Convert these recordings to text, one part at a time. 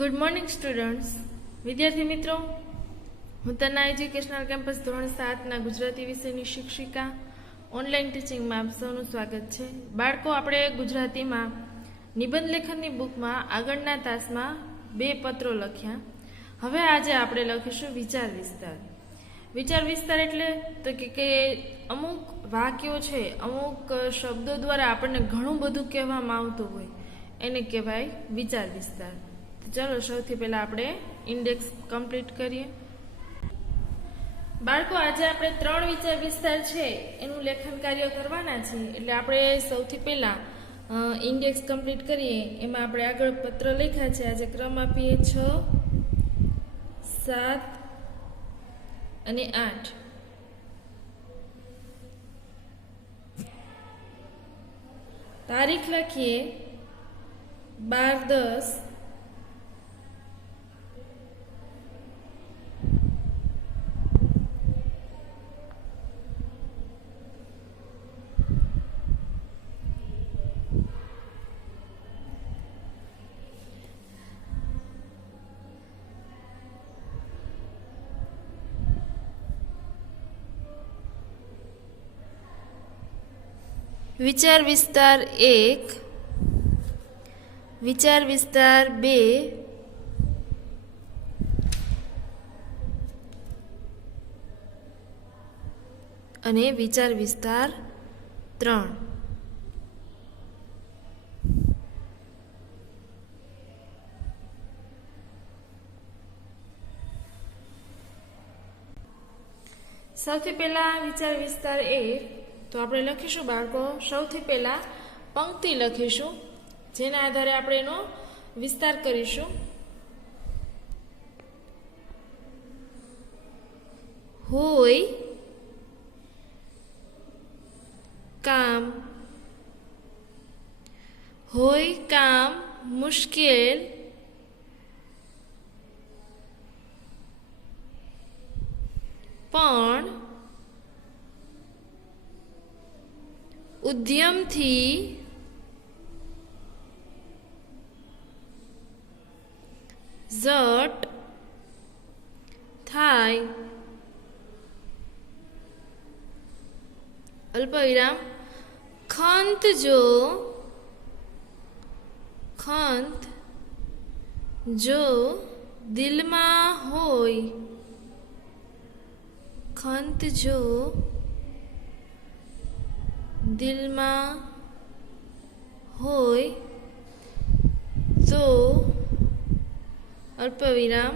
Good morning students. વિદ્યાર્થી મિત્રો, હું તના એજ્યુકેશનલ કેમ્પસ ધોરણ 7ના ગુજરાતી વિષયની શિક્ષિકા. ઓનલાઈન ટીચિંગમાં આપ સૌનું સ્વાગત છે. બાળકો, આપણે ગુજરાતીમાં નિબંધ લેખનની બુકમાં આગળના તાસમાં 2 પત્રો લખ્યા. હવે આજે આપણે લખીશું વિચાર વિસ્તાર. વિચાર વિસ્તાર એટલે તો કે અમુક વાક્યો છે, અમુક શબ્દો દ્વારા આપણને ઘણું બધું કહેવામાં આવતું હોય, એને કહેવાય વિચાર વિસ્તાર. ચલો, સૌથી પહેલા આપણે ઇન્ડેક્સ કમ્પ્લીટ કરીએ. બાળકો, આજે આપણે 3 વિચાર વિસ્તાર છે એનું લેખન કાર્ય કરવાના છે. એટલે આપણે સૌથી પહેલા ઇન્ડેક્સ કમ્પ્લીટ કરીએ. એમાં આપણે આગળ પત્ર લખ્યા છે. આજે ક્રમ આપીએ 6, 7 અને 8. તારીખ લખીએ 12/10. વિચાર વિસ્તાર 1, વિચાર વિસ્તાર 2, અને વિચાર વિસ્તાર 3. સૌથી પહેલા વિચાર વિસ્તાર 1 તો આપણે લખીશું બાળકો. સૌથી પહેલા પંક્તિ લખીશું, જેના આધારે આપણે એનો વિસ્તાર કરીશું. હોય કામ, હોય કામ મુશ્કેલ, પણ ઉદ્યમથી ઝટ થાય. અલ્પવિરામ. ખંત જો દિલમાં હોય, ખંત જો દિલમાં હોય તો અલ્પવિરામ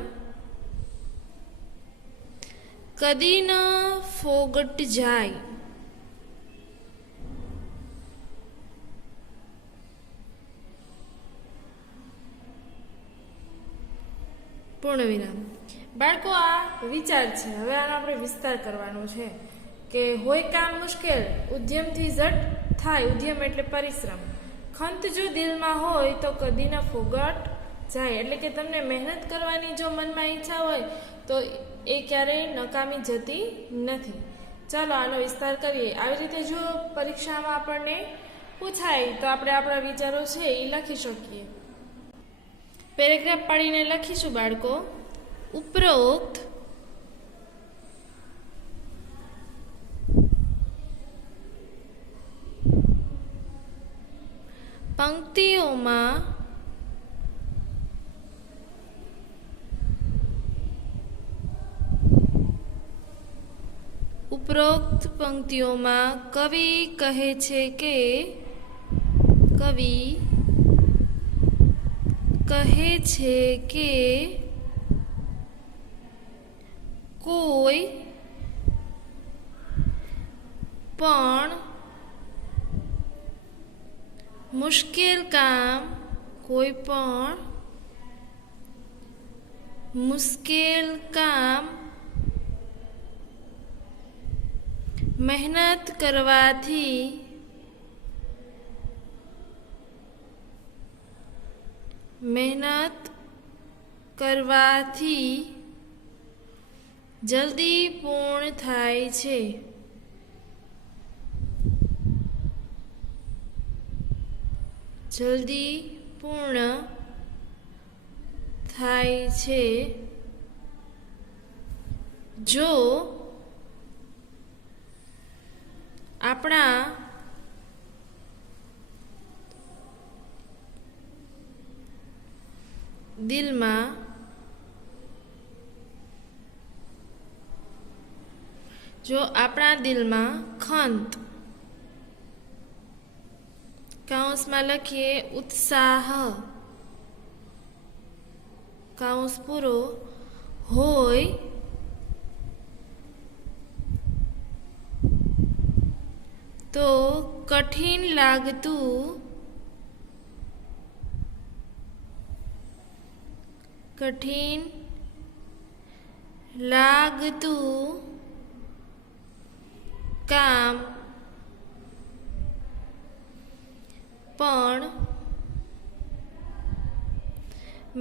કદી ન ફોગટ જાય. પૂર્ણવિરામ. બાળકો, આ વિચાર છે. હવે આનો આપણે વિસ્તાર કરવાનો છે કે હોય કામ મુશ્કેલ, ઉદ્યમથી ઝટ થાય. ઉદ્યમ એટલે પરિશ્રમ. ખંત જો દિલમાં હોય તો કદી ન ફોગટ જાય. એટલે કે તમને મહેનત કરવાની જો મનમાં ઈચ્છા હોય તો એ ક્યારેય નકામી જતી નથી. ચાલો આનો વિસ્તાર કરીએ. આવી રીતે જો પરીક્ષામાં આપણને પૂછાય તો આપણે આપણા વિચારો છે એ લખી શકીએ. પેરેગ્રાફ પાડીને લખીશું બાળકો. ઉપરોક્ત પંક્તિઓમાં કવિ કહે છે કે કોઈ પણ મુશ્કેલ કામ મહેનત કરવાથી જલ્દી પૂર્ણ થાય છે. જલ્દી પૂર્ણ થાય છે જો આપણા દિલમાં ખંત કૌંસમાં લખીએ ઉત્સાહ કૌંસ પૂરો હોય તો કઠિન લાગતું કામ પણ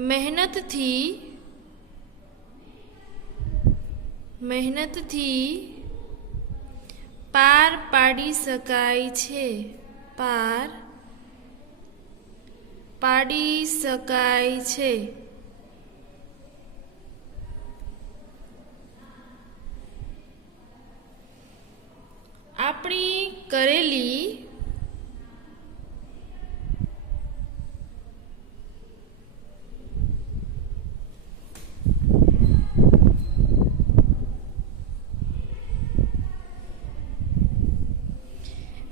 મહેનતથી પાર પાડી શકાય છે આપણી કરેલી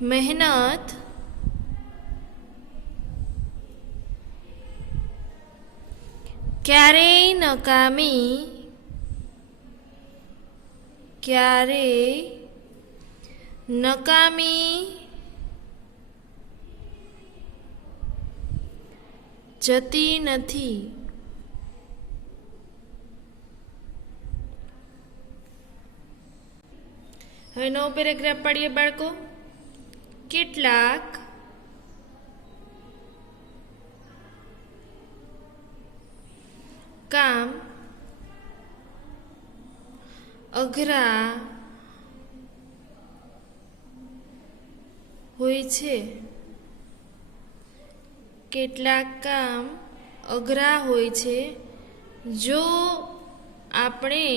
મહેનત ક્યારેય નકામી જતી નથી. હવે નવો પેરેગ્રાફ પાડીએ બાળકો. કેટલાક કામ અઘરા હોય છે. કેટલાક કામ અઘરા હોય છે જો આપણે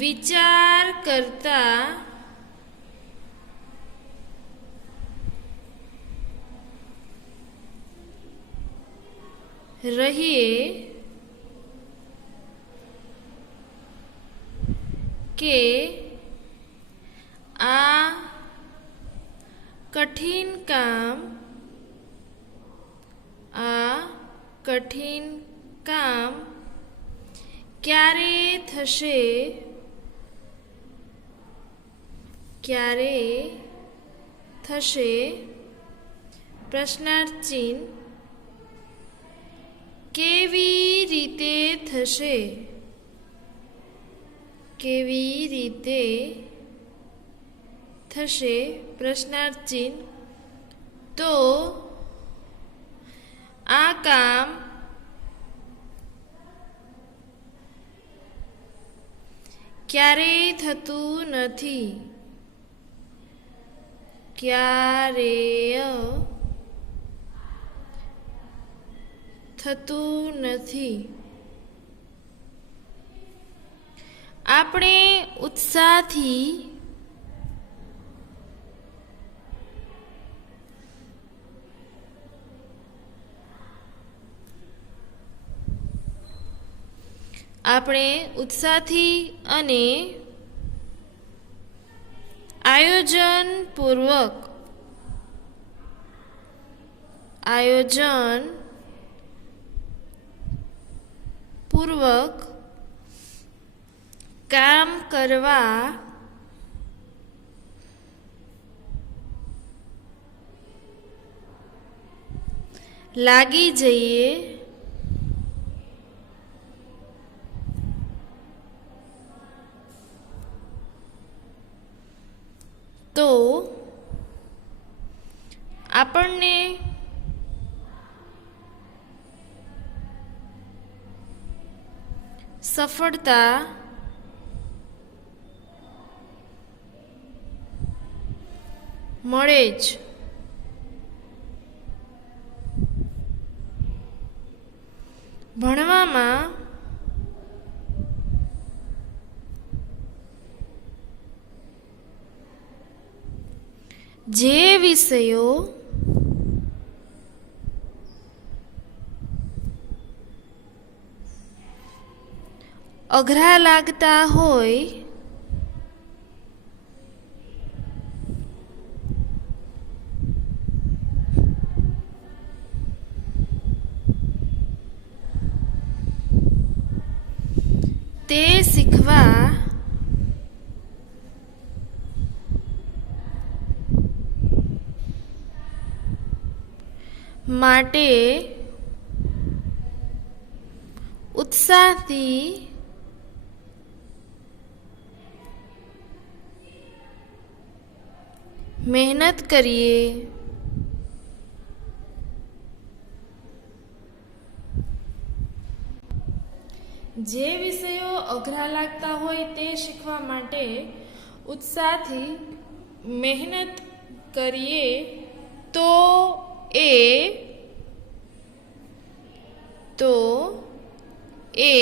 વિચાર કરતા રહીએ કે આ કઠિન કામ ક્યારે થશે પ્રશ્નાર્થ ચિહ્ન. કેવી રીતે થશે પ્રશ્નાર્થ ચિહ્ન. તો આ કામ ક્યારેય થતું નથી. આપણે ઉત્સાહથી અને આયોજનપૂર્વક કામ કરવા લાગી જઈએ તો આપણને સફળતા મળે જ. જે વિષયો અઘરા લાગતા હોય તે શીખવા માટે ઉત્સાહથી મહેનત કરીએ. જે વિષયો અઘરા લાગતા હોય તે શીખવા માટે ઉત્સાહથી મહેનત કરીએ તો એ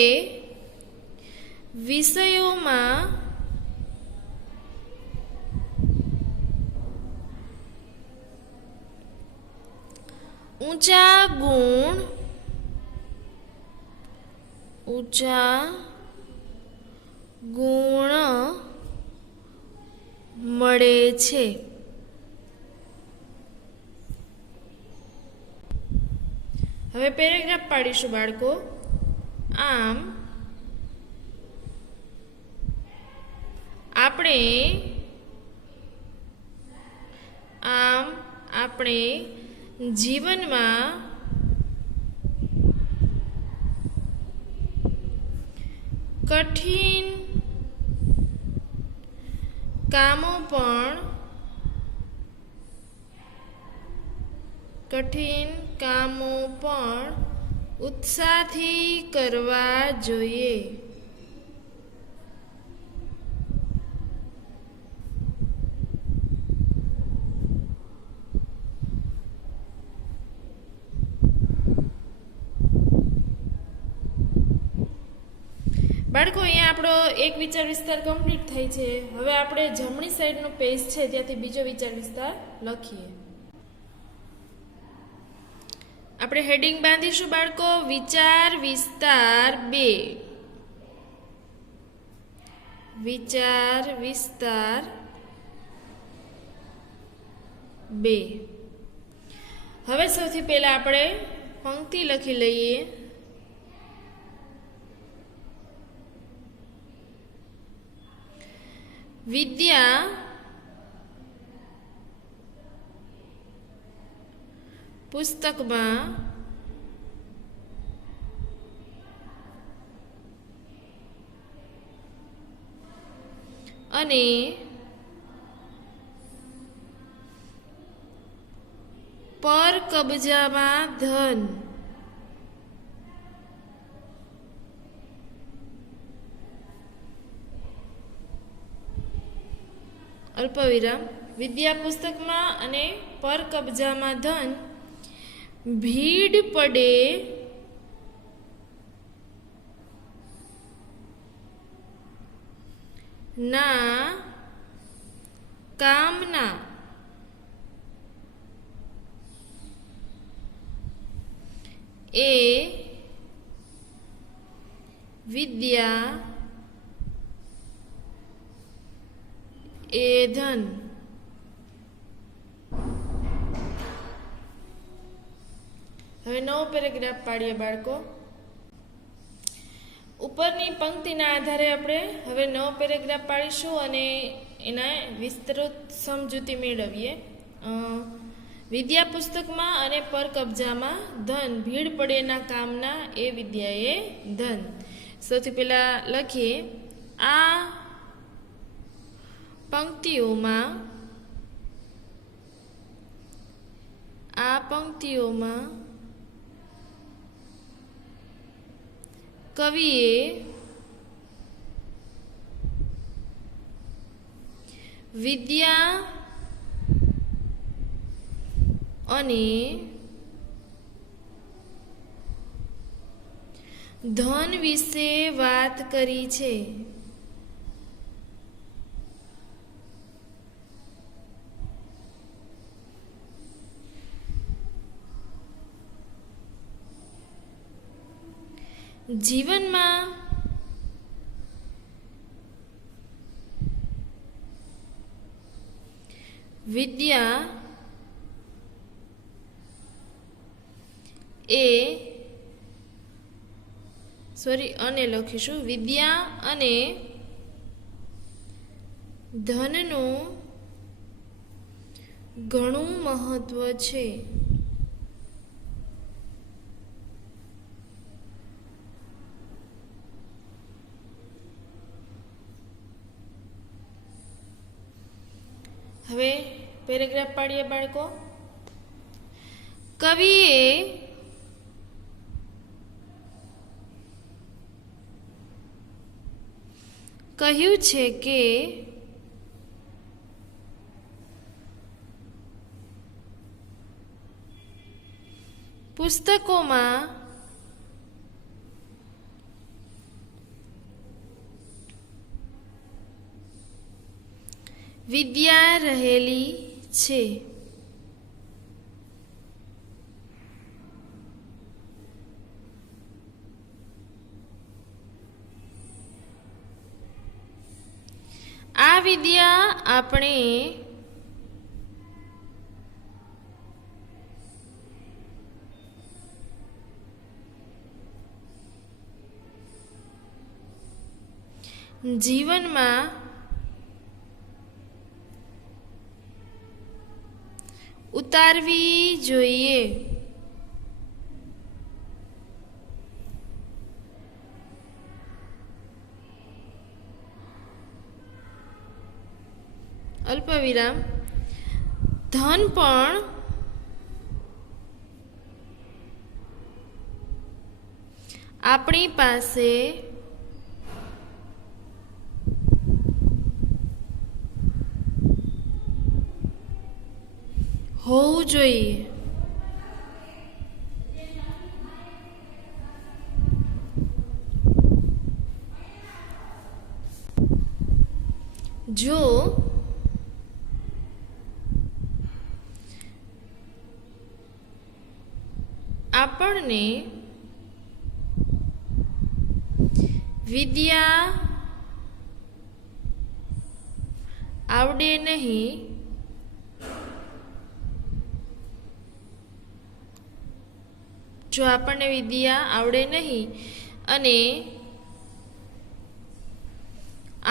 વિષયોમાં ઊંચા ગુણ મળે છે. હવે પેરેગ્રાફ પાડીશું બાળકો. આમ આપણે જીવનમાં કઠિન કામો પણ ઉત્સાહથી કરવા જોઈએ. બાળકો, અહીંયા આપણો એક વિચાર વિસ્તાર કમ્પ્લીટ થાય છે. હવે આપણે જમણી સાઈડનો પેજ છે ત્યાંથી બીજો વિચાર વિસ્તાર લખીએ. આપણે હેડિંગ બાંધીશું બાળકો, વિચાર વિસ્તાર 2. વિચાર વિસ્તાર 2. હવે સૌથી પહેલા આપણે પંક્તિ લખી લઈએ. વિદ્યા પુસ્તકમાં અને પર કબજામાં ધન. અલ્પવિરામ. વિદ્યા પુસ્તકમાં અને પર કબજામાં ધન ભીડ પડે ના કામના એ વિદ્યા એ ધન. હવે નવો પેરેગ્રાફ પાડીએ બાળકો. ઉપરની પંક્તિના આધારે આપણે હવે નવો પેરેગ્રાફ પાડીશું અને એના વિસ્તૃત સમજૂતી મેળવીએ. વિદ્યા પુસ્તકમાં અને પર કબજામાં ધન ભીડ પડેના કામના એ વિદ્યાએ ધન. સૌથી પહેલા લખીએ, આ પંક્તિઓમાં કવિએ વિદ્યા અને ધન વિશે વાત કરી છે. જીવનમાં વિદ્યા અને લખીશું વિદ્યા અને ધનનું ઘણું મહત્વ છે. હવે પેરેગ્રાફ પાડીએ બાળકો. કવિએ કહ્યું છે કે પુસ્તકોમાં વિદ્યા રહેલી છે. આ વિદ્યા આપણે જીવનમાં ઉતારવી જોઈએ. અલ્પવિરામ. ધન પણ આપણી પાસે હોવું જોઈએ. જો આપણને વિદ્યા આવડે નહીં જો આપણને વિદ્યા આવડે નહીં અને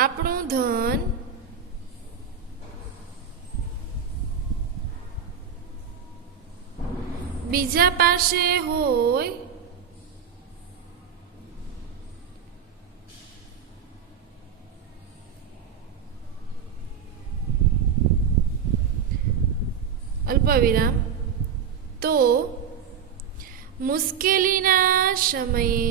આપણું ધન બીજા પાસે હોય અલ્પવિરામ તો મુશ્કેલીના સમયે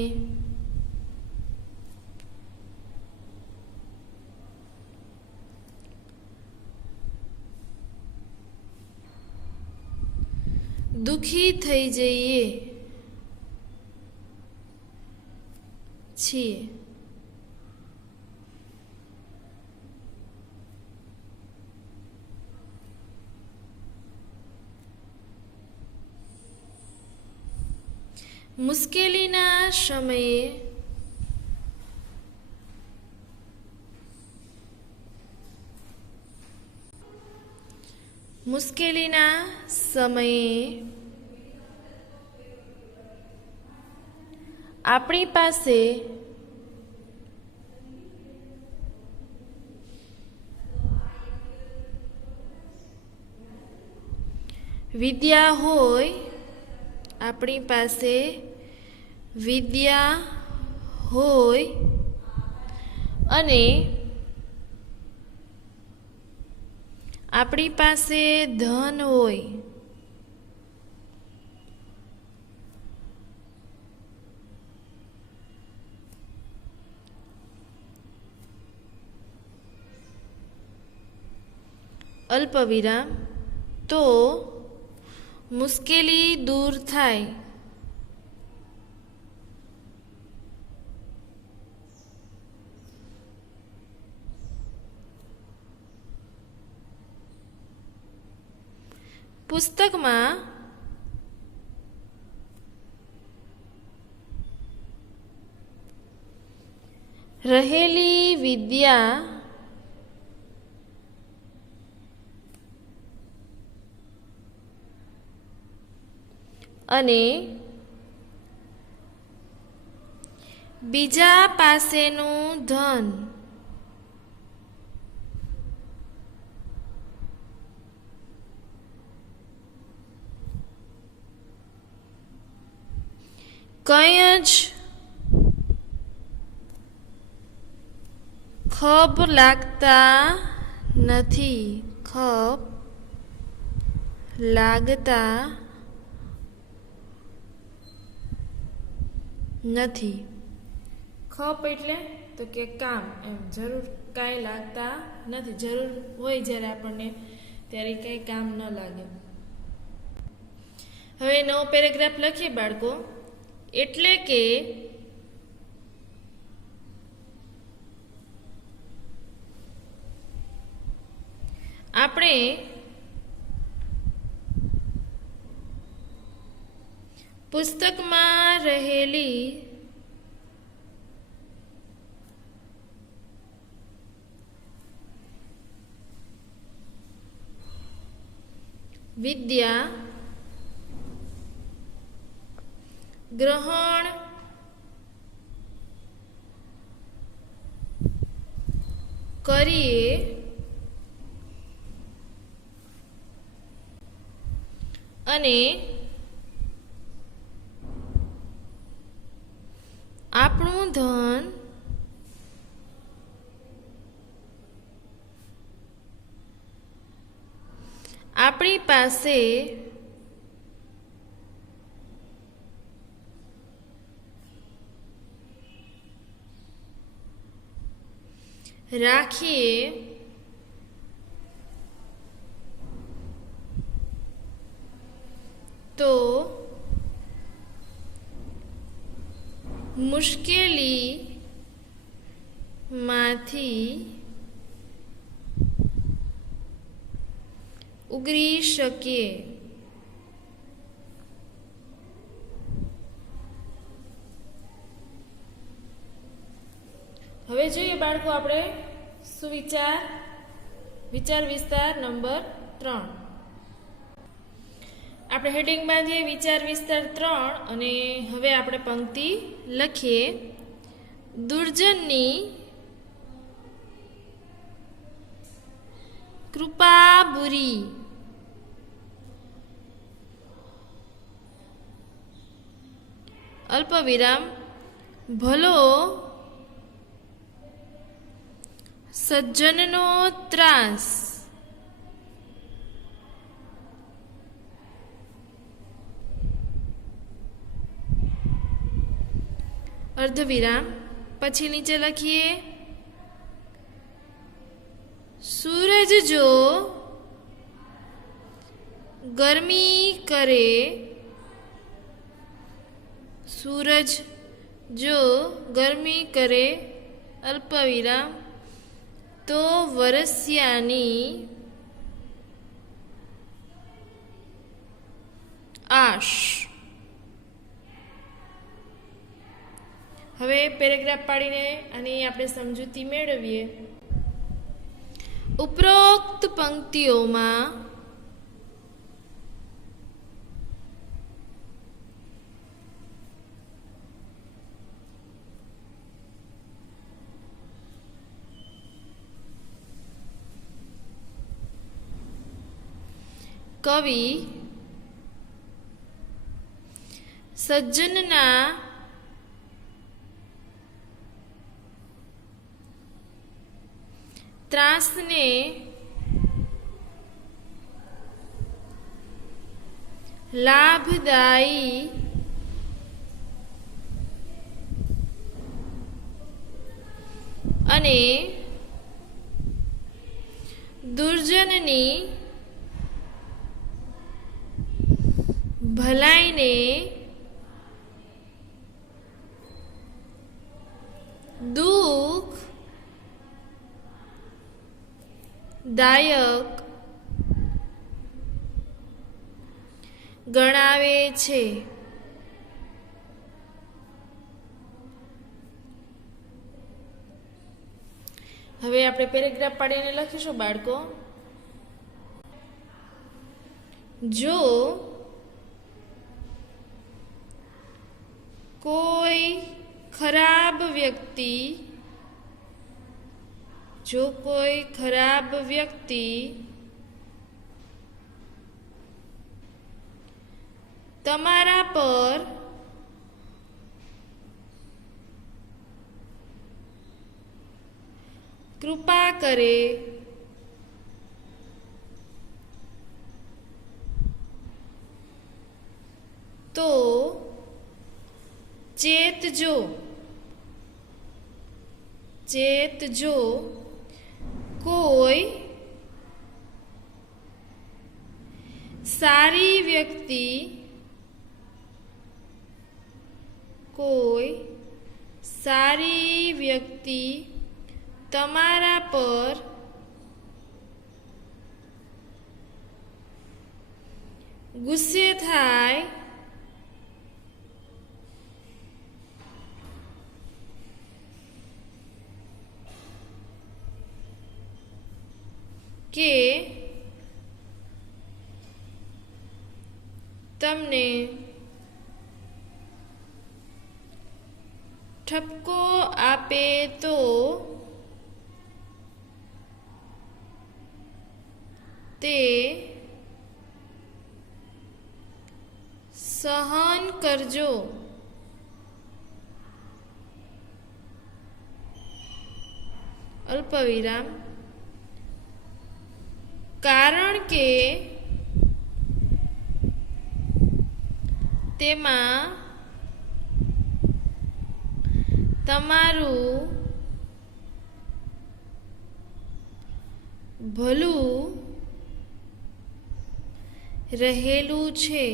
દુઃખી થઈ જઈએ છીએ. મુશ્કેલીના સમયે આપણી પાસે વિદ્યા હોય આપણી પાસે વિદ્યા હોય અને આપણી પાસે ધન હોય અલ્પવિરામ તો મુશ્કેલી દૂર થાય. પુસ્તકમાં રહેલી વિદ્યા અને બીજા પાસેનું ધન કંઈ જ ખપ લાગતા નથી. ખપ લાગતા નથી. ખપ એટલે તો કે કામ, એમ જરૂર કાંઈ લાગતા નથી. જરૂર હોય જ્યારે આપણને ત્યારે કંઈ કામ ન લાગે. હવે નવો પેરેગ્રાફ લખીએ બાળકો. એટલે કે આપણે પુસ્તકમાં રહેલી વિદ્યા ગ્રહણ કરીએ અને આપણું ધન આપણી પાસે રાખીએ તો મુશ્કેલીમાંથી ઉગરી શકીએ. હવે જોઈએ બાળકો આપણે સુવિચાર વિચાર વિસ્તાર નંબર 3. આપણે હેડિંગ બાંધીએ વિચાર વિસ્તાર 3 અને હવે આપણે પંક્તિ લખીએ. દુર્જનની કૃપા બુરી અલ્પવિરામ ભલો સજ્જનનો ત્રાસ અર્ધવિરામ પછી નીચે લખીએ. સૂરજ જો ગરમી કરે, સૂરજ જો ગરમી કરે અલ્પવિરામ તો વરસ્યાની આશ. હવે પેરેગ્રાફ પાડીને આની આપણે સમજૂતી મેળવીએ. ઉપરોક્ત પંક્તિઓમાં કવિ સજ્જનના ત્રાસને લાભદાયી અને દુર્જનની ભલાઈને દુઃખ દાયક ગણાવે છે. હવે આપણે પેરેગ્રાફ પાડીને લખીશું બાળકો. જો કોઈ ખરાબ વ્યક્તિ તમારા પર કૃપા કરે તો ચેતજો. કોઈ સારી વ્યક્તિ તમારા પર ગુસ્સે થાય કે તમને ઠપકો આપે તો તે સહન કરજો. અલ્પવિરામ. કારણ કે તેમાં તમારું ભલું રહેલું છે.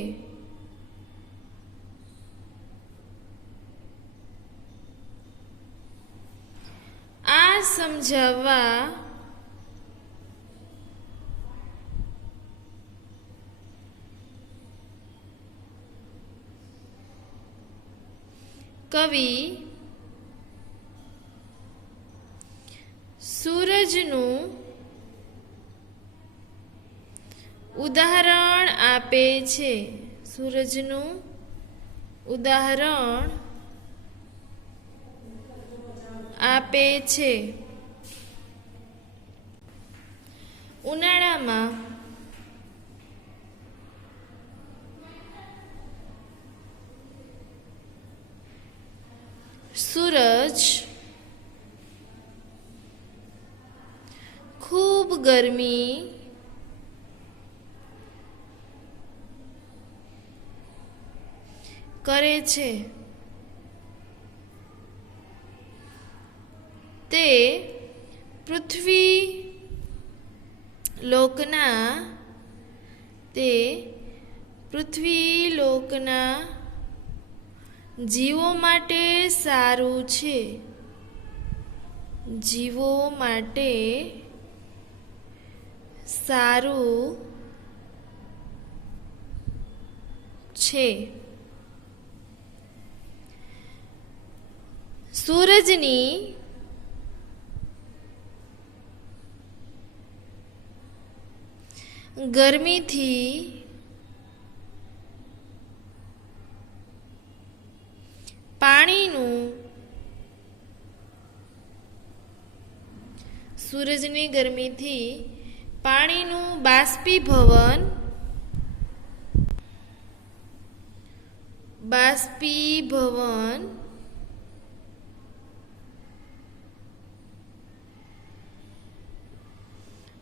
આ સમજાવવા કવિ સૂરજનું ઉદાહરણ આપે છે. સૂરજનું ઉદાહરણ આપે છે. ઉનાળામાં સૂરજ ખૂબ ગરમી કરે છે. તે પૃથ્વી લોકના જીવો માટે સારું છે. જીવો માટે સારું છે. સૂરજની ગરમીથી પાણીનું બાષ્પીભવન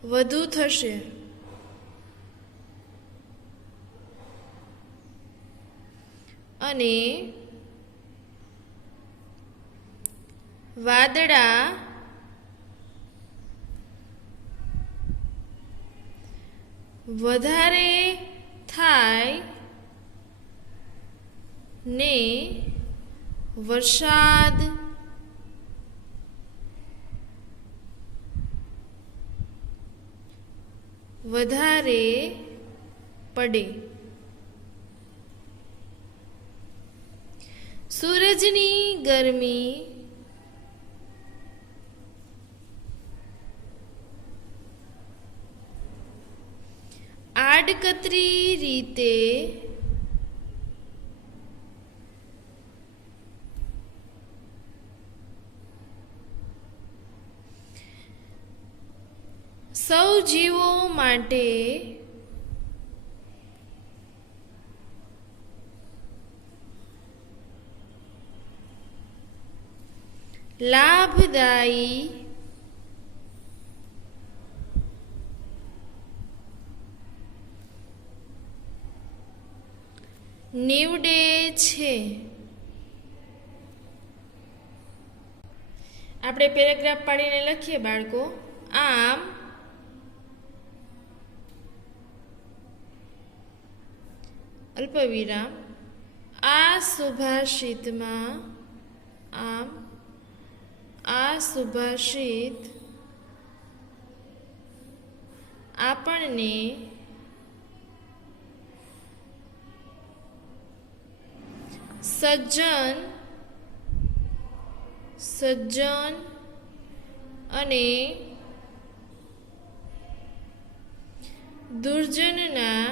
વધુ થશે. અને વાદળા વધારે થાય ને વરસાદ વધારે પડે. સૂરજની ગરમી આડકતરી રીતે સૌ જીવો માટે લાભદાયી નીવડે છે. આપણે પેરેગ્રાફ પાડીને લખીએ બાળકો. આમ અલ્પવિરામ આ સુભાષિતમાં આ સુભાષિત આપણને સજ્જન અને દુર્જનના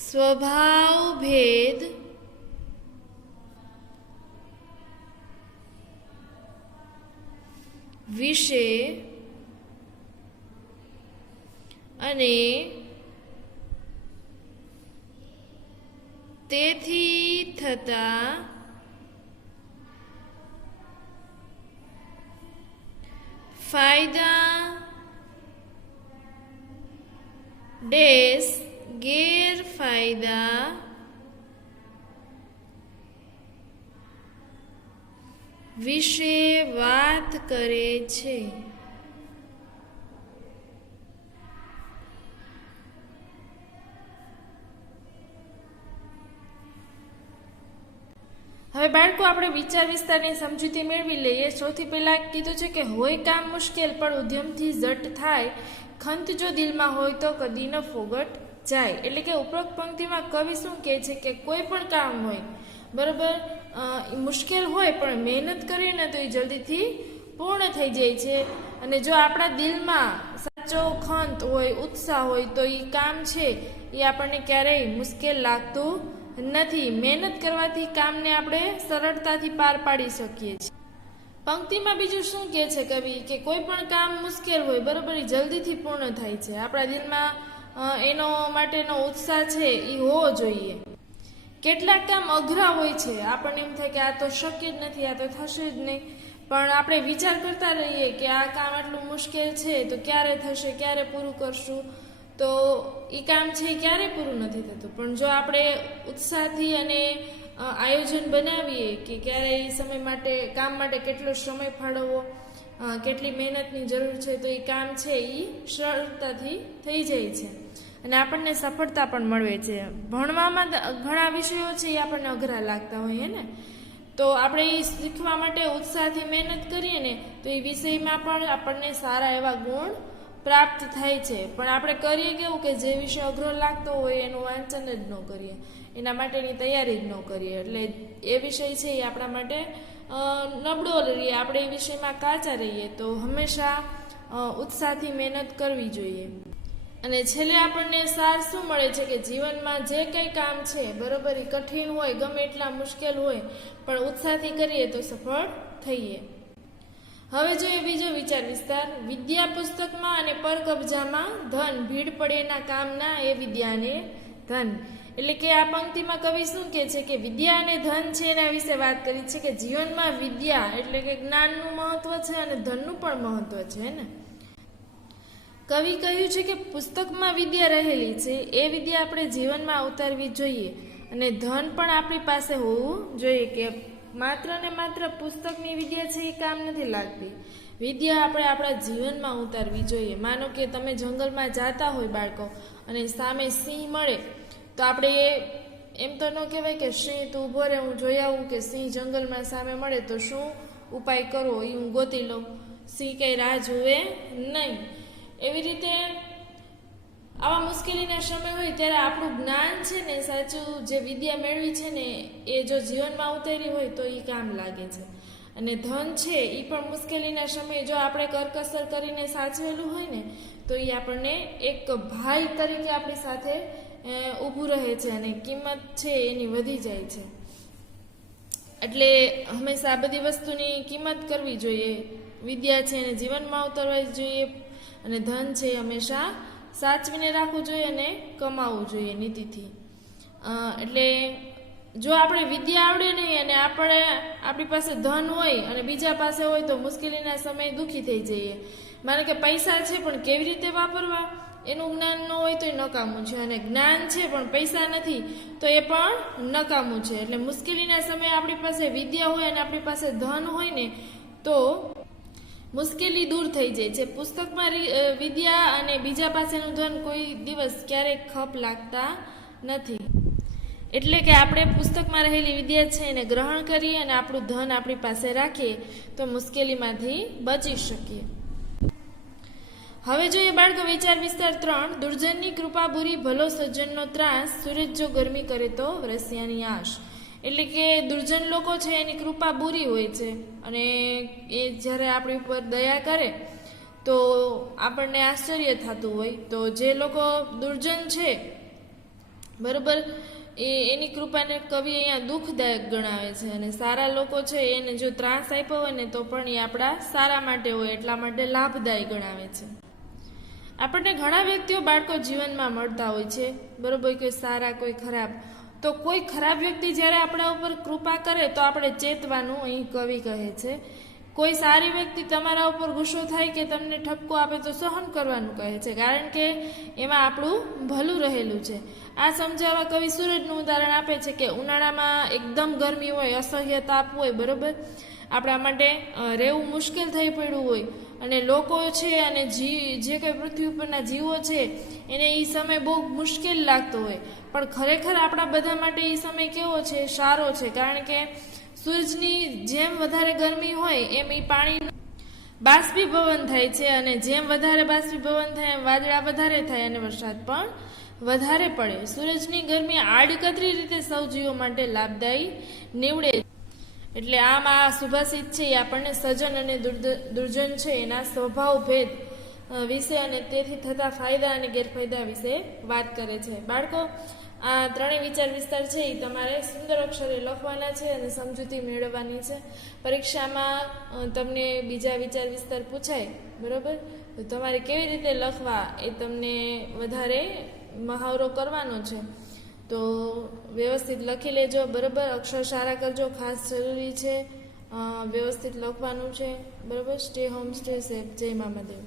સ્વભાવ ભેદ વિશે અને તેથી થતા ફાયદા ગેરફાયદા વિશે વાત કરે છે. હવે બાળકો આપણે વિચાર વિસ્તારની સમજૂતી મેળવી લઈએ. સૌથી પહેલા કીધું છે કે હોય કામ મુશ્કેલ પણ ઉદ્યમથી ઝટ થાય, ખંત જો દિલમાં હોય તો કદી ન ફોગટ જાય. એટલે કે ઉપરોક્ત પંક્તિમાં કવિ શું કહે છે કે કોઈ પણ કામ હોય બરોબર મુશ્કેલ હોય પણ મહેનત કરીએ ને તો એ જલ્દીથી પૂર્ણ થઈ જાય છે. અને જો આપણા દિલમાં સાચો ખંત હોય, ઉત્સાહ હોય તો એ કામ છે એ આપણને ક્યારેય મુશ્કેલ લાગતું નથી. મહેનત કરવાથી કામને આપણે સરળતાથી પાર પાડી શકીએ છીએ. પંક્તિમાં બીજું શું કહે છે કવિ કે કોઈ પણ કામ મુશ્કેલ હોય બરોબર એ જલ્દીથી પૂર્ણ થાય છે. આપણા દિલમાં એનો માટેનો ઉત્સાહ છે એ હોવો જોઈએ. કેટલાક કામ અઘરા હોય છે, આપણને એમ થાય કે આ તો શક્ય જ નથી, આ તો થશે જ નહીં, પણ આપણે વિચાર કરતા રહીએ કે આ કામ આટલું મુશ્કેલ છે તો ક્યારે થશે, ક્યારે પૂરું કરશું, તો એ કામ છે એ ક્યારે પૂરું નથી થતું. પણ જો આપણે ઉત્સાહથી અને આયોજન બનાવીએ કે ક્યારે એ સમય માટે કામ માટે કેટલો સમય ફાળવવો, કેટલી મહેનતની જરૂર છે, તો એ કામ છે એ સરળતાથી થઈ જાય છે અને આપણને સફળતા પણ મળે છે. ભણવામાં ઘણા વિષયો છે એ આપણને અઘરા લાગતા હોય ને, તો આપણે એ શીખવા માટે ઉત્સાહથી મહેનત કરીએ ને તો એ વિષયમાં પણ આપણને સારા એવા ગુણ પ્રાપ્ત થાય છે. પણ આપણે કરીએ કેવું કે જે વિષય અઘરો લાગતો હોય એનું વાંચન જ ન કરીએ, એના માટેની તૈયારી જ ન કરીએ, એટલે એ વિષય છે એ આપણા માટે નબળો રહીએ, આપણે એ વિષયમાં કાચા રહીએ. તો હંમેશા ઉત્સાહથી મહેનત કરવી જોઈએ. અને છેલ્લે આપણને સાર શું મળે છે કે જીવનમાં જે કંઈ કામ છે બરોબર એ કઠિન હોય, ગમે એટલા મુશ્કેલ હોય, પણ ઉત્સાહથી કરીએ તો સફળ થઈએ. હવે જોઈએ બીજો વિચાર વિસ્તાર. વિદ્યા પુસ્તકમાં અને પર કબજામાં ધન, ભીડ પડેના કામના એ વિદ્યાને ધન. એટલે કે આ પંક્તિમાં કવિ શું કહે છે કે વિદ્યા અને ધન છે એના વિશે વાત કરી છે કે જીવનમાં વિદ્યા એટલે કે જ્ઞાનનું મહત્વ છે અને ધનનું પણ મહત્વ છે ને. કવિ કહ્યું છે કે પુસ્તકમાં વિદ્યા રહેલી છે એ વિદ્યા આપણે જીવનમાં ઉતારવી જોઈએ અને ધન પણ આપણી પાસે હોવું જોઈએ. કે માત્ર ને માત્ર પુસ્તકની વિદ્યા છે એ કામ નથી લાગતી, વિદ્યા આપણે આપણા જીવનમાં ઉતારવી જોઈએ. માનો કે તમે જંગલમાં જતા હોય બાળકો અને સામે સિંહ મળે તો આપણે એમ તો ન કહેવાય કે સિંહ તું ઊભો રહે હું જોઈ આવું, કે સિંહ જંગલમાં સામે મળે તો શું ઉપાય કરવો એ હું ગોતી લઉં, સિંહ કંઈ રાહ જુએ નહીં. એવી રીતે આવા મુશ્કેલીના સમય હોય ત્યારે આપણું જ્ઞાન છે ને, સાચું જે વિદ્યા મેળવી છે ને એ જો જીવનમાં ઉતારી હોય તો એ કામ લાગે છે. અને ધન છે એ પણ મુશ્કેલીના સમયે જો આપણે કરકસર કરીને સાચવેલું હોય ને તો એ આપણને એક ભાઈ તરીકે આપણી સાથે ઊભું રહે છે અને કિંમત છે એની વધી જાય છે. એટલે હંમેશા આ બધી વસ્તુની કિંમત કરવી જોઈએ. વિદ્યા છે એને જીવનમાં ઉતરવા જોઈએ અને ધન છે એ હંમેશા સાચવીને રાખવું જોઈએ અને કમાવવું જોઈએ નીતિથી. એટલે જો આપણે વિદ્યા આવડે નહીં અને આપણી પાસે ધન હોય અને બીજા પાસે હોય તો મુશ્કેલીના સમયે દુઃખી થઈ જઈએ. માનો કે પૈસા છે પણ કેવી રીતે વાપરવા એનું જ્ઞાન ન હોય તો એ નકામું છે, અને જ્ઞાન છે પણ પૈસા નથી તો એ પણ નકામું છે. એટલે મુશ્કેલીના સમયે આપણી પાસે વિદ્યા હોય અને આપણી પાસે ધન હોય ને તો મુશ્કેલી દૂર થઈ જાય છે. પુસ્તકમાં વિદ્યા અને બીજા પાસેનું ધન કોઈ દિવસ ક્યારેક ખપ લાગતા નથી. એટલે કે આપણે પુસ્તકમાં રહેલી વિદ્યા છે એને ગ્રહણ કરીએ અને આપણું ધન આપણી પાસે રાખીએ તો મુશ્કેલીમાંથી બચી શકીએ. હવે જોઈએ બાળકો વિચાર વિસ્તાર 3. દુર્જનની કૃપા બુરી, ભલો સજ્જનનો ત્રાસ, સૂરજ જો ગરમી કરે તો વરસ્યાની આશ. એટલે કે દુર્જન લોકો છે એની કૃપા બુરી હોય છે અને એ જ્યારે આપણી ઉપર દયા કરે તો આપણને આશ્ચર્ય થતું હોય. તો જે લોકો દુર્જન છે બરોબર એની કૃપાને કવિ અહીંયા દુઃખદાયક ગણાવે છે, અને સારા લોકો છે એને જો ત્રાસ આપ્યો હોય ને તો પણ એ આપણા સારા માટે હોય એટલા માટે લાભદાયી ગણાવે છે. આપણને ઘણા વ્યક્તિઓ બાળકો જીવનમાં મળતા હોય છે બરોબર, કોઈ સારા કોઈ ખરાબ. તો કોઈ ખરાબ વ્યક્તિ જ્યારે આપણા ઉપર કૃપા કરે તો આપણે ચેતવાનું અહીં કવિ કહે છે. કોઈ સારી વ્યક્તિ તમારા ઉપર ગુસ્સો થાય કે તમને ઠપકો આપે તો સહન કરવાનું કહે છે, કારણ કે એમાં આપણું ભલું રહેલું છે. આ સમજાવવા કવિ સૂરજનું ઉદાહરણ આપે છે કે ઉનાળામાં એકદમ ગરમી હોય, અસહ્ય તાપ હોય બરોબર, આપણા માટે રહેવું મુશ્કેલ થઈ પડ્યું હોય અને લોકો છે અને જે કંઈ પૃથ્વી ઉપરના જીવો છે એને એ સમય બહુ મુશ્કેલ લાગતો હોય, પણ ખરેખર આપણા બધા માટે એ સમય કેવો છે, સારો છે. કારણ કે સૂરજની જેમ વધારે ગરમી હોય એમ એ પાણી બાષ્પીભવન થાય છે અને જેમ વધારે બાષ્પીભવન થાય એમ વાદળા વધારે થાય અને વરસાદ પણ વધારે પડે. સૂરજની ગરમી આડકતરી રીતે સૌ જીવો માટે લાભદાયી નીવડે. એટલે આમ આ સુભાષિત છે એ આપણને સજ્જન અને દુર્જન છે એના સ્વભાવ ભેદ વિશે અને તેથી થતા ફાયદા અને ગેરફાયદા વિશે વાત કરે છે. બાળકો આ ત્રણેય વિચાર વિસ્તાર છે એ તમારે સુંદર અક્ષરે લખવાના છે અને સમજૂતી મેળવવાની છે. પરીક્ષામાં તમને બીજા વિચાર વિસ્તાર પૂછાય બરોબર, તો તમારે કેવી રીતે લખવા એ તમને વધારે મહાવરો કરવાનો છે. તો વ્યવસ્થિત લખી લેજો બરાબર, અક્ષર સારા કરજો, ખાસ જરૂરી છે. વ્યવસ્થિત લખવાનું છે બરાબર. Stay home stay safe. જય મા મહાદેવ.